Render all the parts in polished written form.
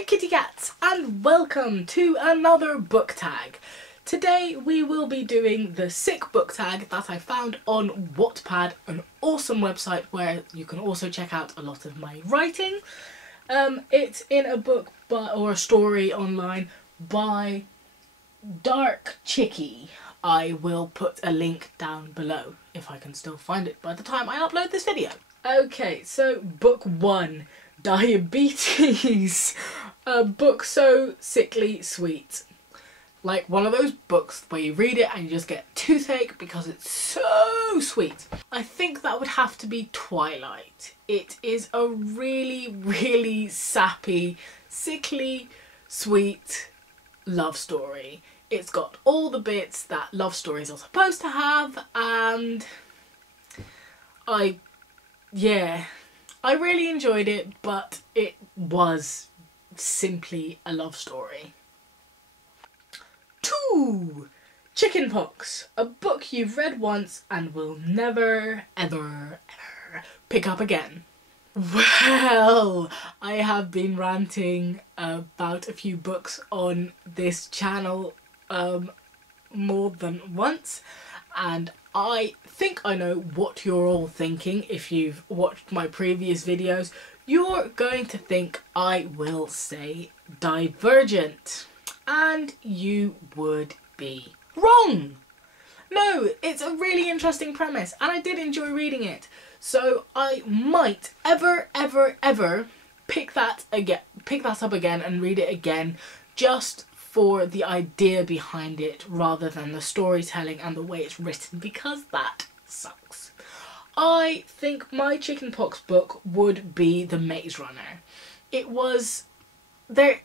Hi kitty cats, and welcome to another book tag. Today we will be doing the sick book tag that I found on Wattpad, an awesome website where you can also check out a lot of my writing. It's in a book or a story online by Dark Chicky. I will put a link down below if I can still find it by the time I upload this video. Okay, so book 1, Diabetes. A book so sickly sweet. Like one of those books where you read it and you just get toothache because it's so sweet. I think that would have to be Twilight. It is a really sappy, sickly, sweet love story. It's got all the bits that love stories are supposed to have, and I really enjoyed it, but it was simply a love story. 2. Chickenpox, a book you've read once and will never ever pick up again. Well, I have been ranting about a few books on this channel more than once, and I think I know what you're all thinking. If you've watched my previous videos, you're going to think I will say Divergent, and you would be wrong. No, it's a really interesting premise and I did enjoy reading it, so I might ever pick that up again and read it again, just for the idea behind it rather than the storytelling and the way it's written, because that sucks. I think my chickenpox book would be The Maze Runner. It was... There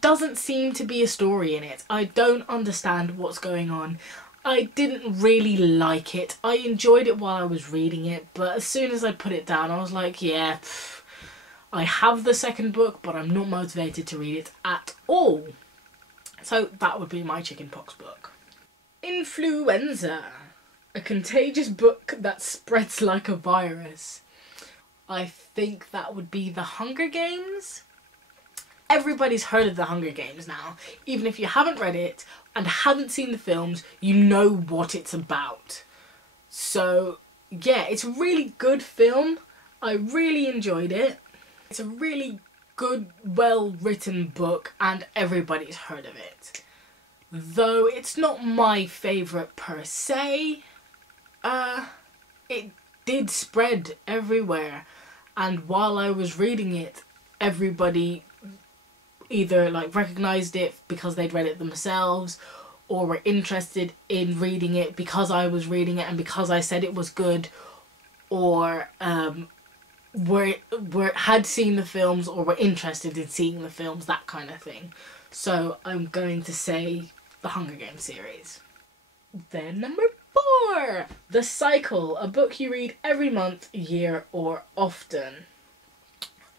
doesn't seem to be a story in it. I don't understand what's going on. I didn't really like it. I enjoyed it while I was reading it, but as soon as I put it down I was like, yeah, I have the second book, but I'm not motivated to read it at all. So that would be my chickenpox book. Influenza, a contagious book that spreads like a virus. I think that would be The Hunger Games. Everybody's heard of The Hunger Games now. Even if you haven't read it and haven't seen the films, you know what it's about. So yeah, it's a really good film. I really enjoyed it. It's a really good, well-written book and everybody's heard of it. Though it's not my favourite per se, it did spread everywhere, and while I was reading it, everybody either like recognised it because they'd read it themselves, or were interested in reading it because I was reading it and because I said it was good, or had seen the films or were interested in seeing the films, that kind of thing. So I'm going to say the Hunger Games series. Then number 4, The Cycle, a book you read every month, year or often.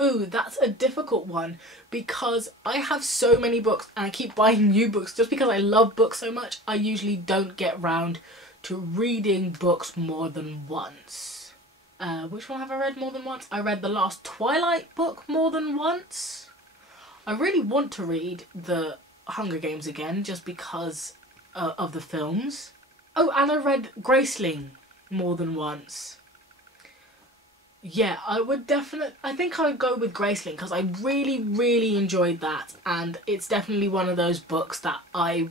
Ooh, that's a difficult one because I have so many books and I keep buying new books just because I love books so much. I usually don't get round to reading books more than once. Which one have I read more than once? I read the last Twilight book more than once. I really want to read The Hunger Games again just because of the films. Oh, and I read Graceling more than once. Yeah, I think I would go with Graceling because I really enjoyed that, and it's definitely one of those books that I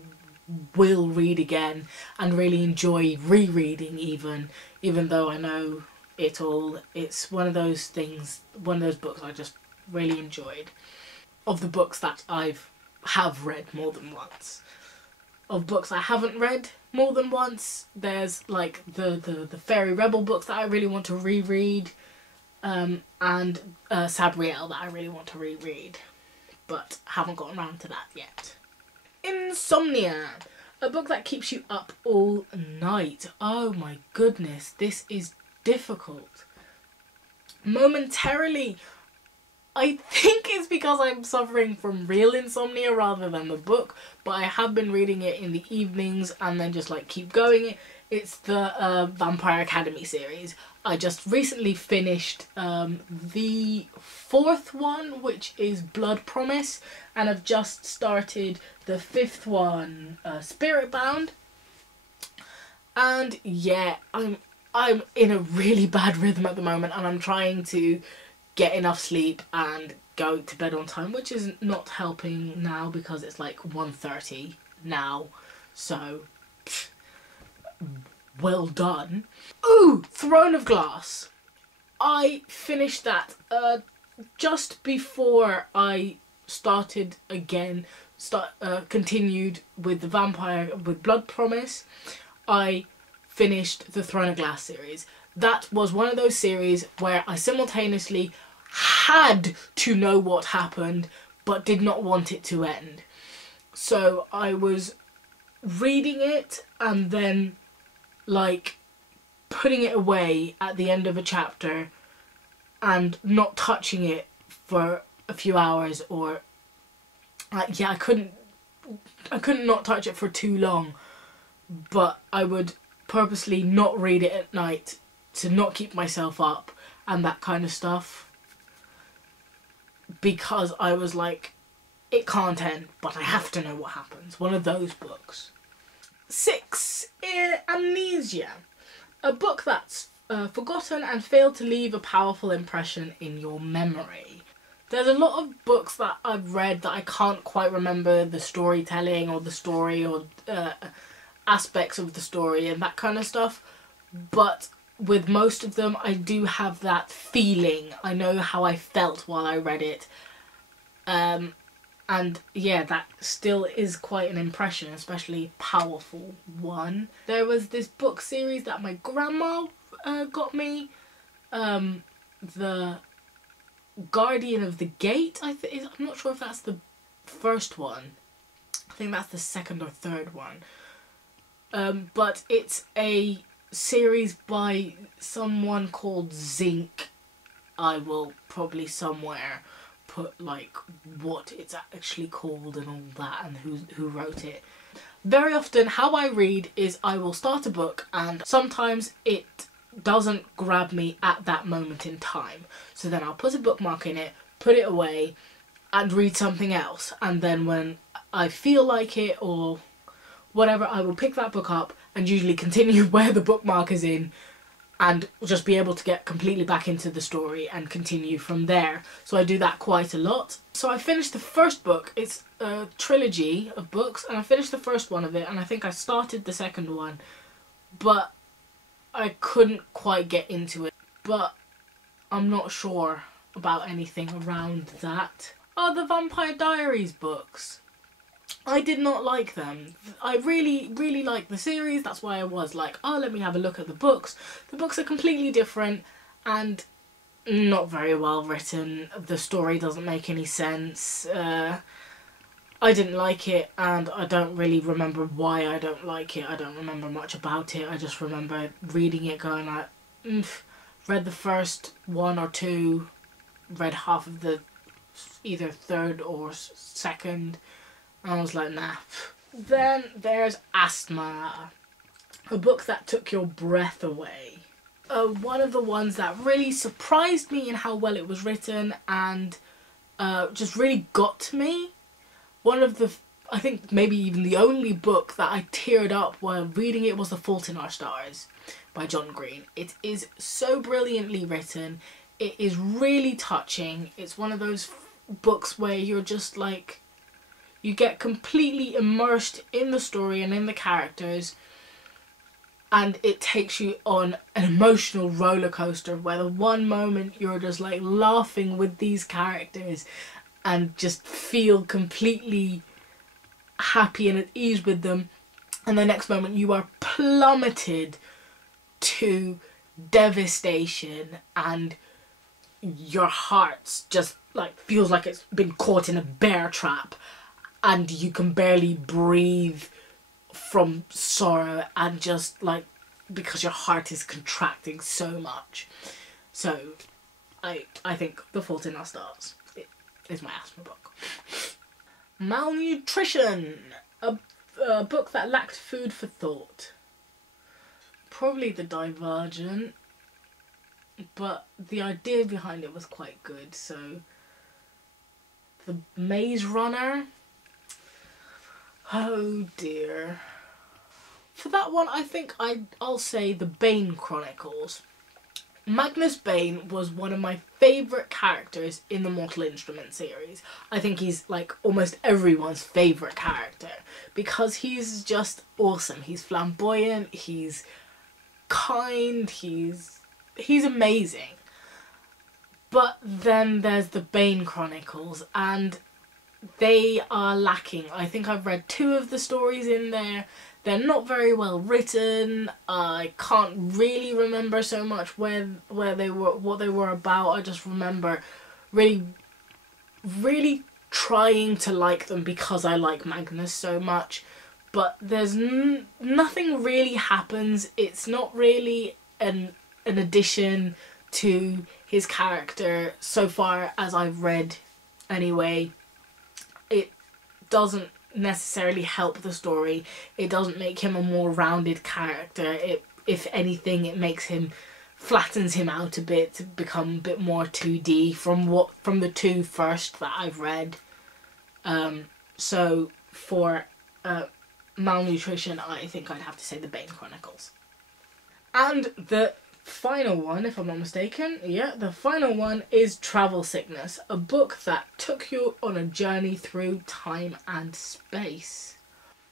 will read again and really enjoy rereading even though I know it all. It's one of those things, one of those books I just really enjoyed. Of the books that have read more than once. Of books I haven't read more than once, there's like the Fairy Rebel books that I really want to reread, and Sabriel that I really want to reread, but haven't gotten around to that yet. Insomnia, a book that keeps you up all night. Oh my goodness, this is difficult. Momentarily, I think it's because I'm suffering from real insomnia rather than the book, but I have been reading it in the evenings and then just like keep going. It's the Vampire Academy series. I just recently finished the fourth one, which is Blood Promise, and I've just started the fifth one, Spirit Bound. And yeah, I'm in a really bad rhythm at the moment, and I'm trying to get enough sleep and go to bed on time, which is not helping now because it's like 1:30 now. So well done. Ooh, Throne of Glass. I finished that just before I started again, continued with the vampire, with Blood Promise. I finished the Throne of Glass series. That was one of those series where I simultaneously had to know what happened but did not want it to end. So I was reading it and then like putting it away at the end of a chapter and not touching it for a few hours, or yeah, I couldn't not touch it for too long, but I would purposely not read it at night to not keep myself up and that kind of stuff, because I was like, it can't end, but I have to know what happens. One of those books. 6. Amnesia. A book that's forgotten and failed to leave a powerful impression in your memory. There's a lot of books that I've read that I can't quite remember the storytelling or the story or aspects of the story and that kind of stuff, but with most of them I do have that feeling. I know how I felt while I read it, and yeah, that still is quite an impression, especially powerful one. There was this book series that my grandma got me, the Guardian of the Gate, I'm not sure if that's the first one. I think that's the second or third one. But it's a series by someone called Zinc. I will probably somewhere put like what it's actually called and all that, and who wrote it. Very often how I read is I will start a book and sometimes it doesn't grab me at that moment in time. So then I'll put a bookmark in it, put it away and read something else, and then when I feel like it or whatever, I will pick that book up and usually continue where the bookmark is in and just be able to get completely back into the story and continue from there. So I do that quite a lot. So I finished the first book. It's a trilogy of books, and I finished the first one of it, and I think I started the second one, but I couldn't quite get into it. But I'm not sure about anything around that. Oh, the Vampire Diaries books. I did not like them. I really liked the series. That's why I was like, oh, let me have a look at the books. The books are completely different and not very well written. The story doesn't make any sense. I didn't like it, and I don't really remember why I don't like it. I don't remember much about it. I just remember reading it going like, read the first one or two, read half of the either third or second, and I was like, nah. Then there's Asthma, a book that took your breath away. One of the ones that really surprised me in how well it was written and just really got to me. One of the, I think maybe even the only book that I teared up while reading it was The Fault in Our Stars by John Green. It is so brilliantly written. It is really touching. It's one of those books where you're just like, you get completely immersed in the story and in the characters, and it takes you on an emotional roller coaster where the one moment you're just like laughing with these characters and just feel completely happy and at ease with them, and the next moment you are plummeted to devastation and your heart just like feels like it's been caught in a bear trap and you can barely breathe from sorrow, and just like because your heart is contracting so much. So I think The Fault in Our Stars is my asthma book. Malnutrition, a book that lacked food for thought. Probably The Divergent. but the idea behind it was quite good. So the Maze Runner, oh dear. For that one, I think I'll say the Bane Chronicles. Magnus Bane was one of my favourite characters in the Mortal Instruments series. I think he's like almost everyone's favourite character because he's just awesome. He's flamboyant, he's kind, he's amazing. But then there's the Bane Chronicles and they are lacking. I think I've read 2 of the stories in there. They're not very well written. I can't really remember so much where they were, what they were about. I just remember really trying to like them because I like Magnus so much. But there's nothing really happens. It's not really an addition to his character so far as I've read anyway. It doesn't necessarily help the story. It doesn't make him a more rounded character. If anything, it flattens him out a bit to become a bit more 2D from the 2 first that I've read. So for Malnutrition, I think I'd have to say the Bane Chronicles. And the final one, if I'm not mistaken, yeah, the final one is Travel Sickness, a book that took you on a journey through time and space.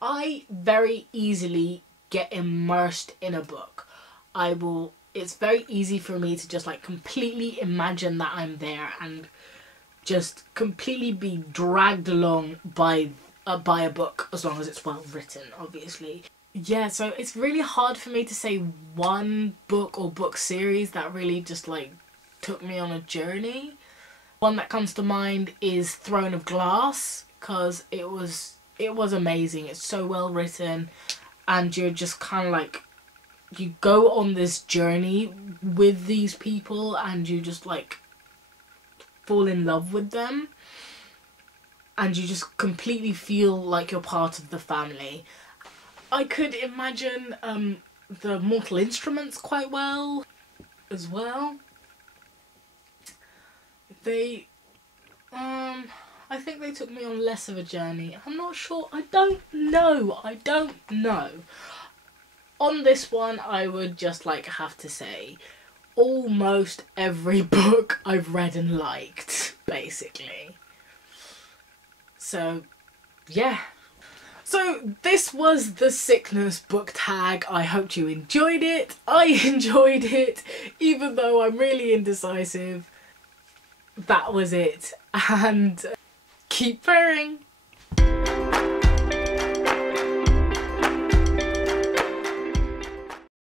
I very easily get immersed in a book. It's very easy for me to just like completely imagine that I'm there and just completely be dragged along by a book, as long as it's well written, obviously. Yeah, so it's really hard for me to say one book or book series that really just like took me on a journey. One that comes to mind is Throne of Glass, because it was amazing. It's so well written and you're just kind of like, you go on this journey with these people and you just like fall in love with them and you just completely feel like you're part of the family. I could imagine the Mortal Instruments quite well as well. I think they took me on less of a journey. I'm not sure. I don't know. On this one, I would just like have to say almost every book I've read and liked, basically. So, yeah. So this was the Sickness book tag. I hope you enjoyed it. I enjoyed it, even though I'm really indecisive. That was it. And keep purring.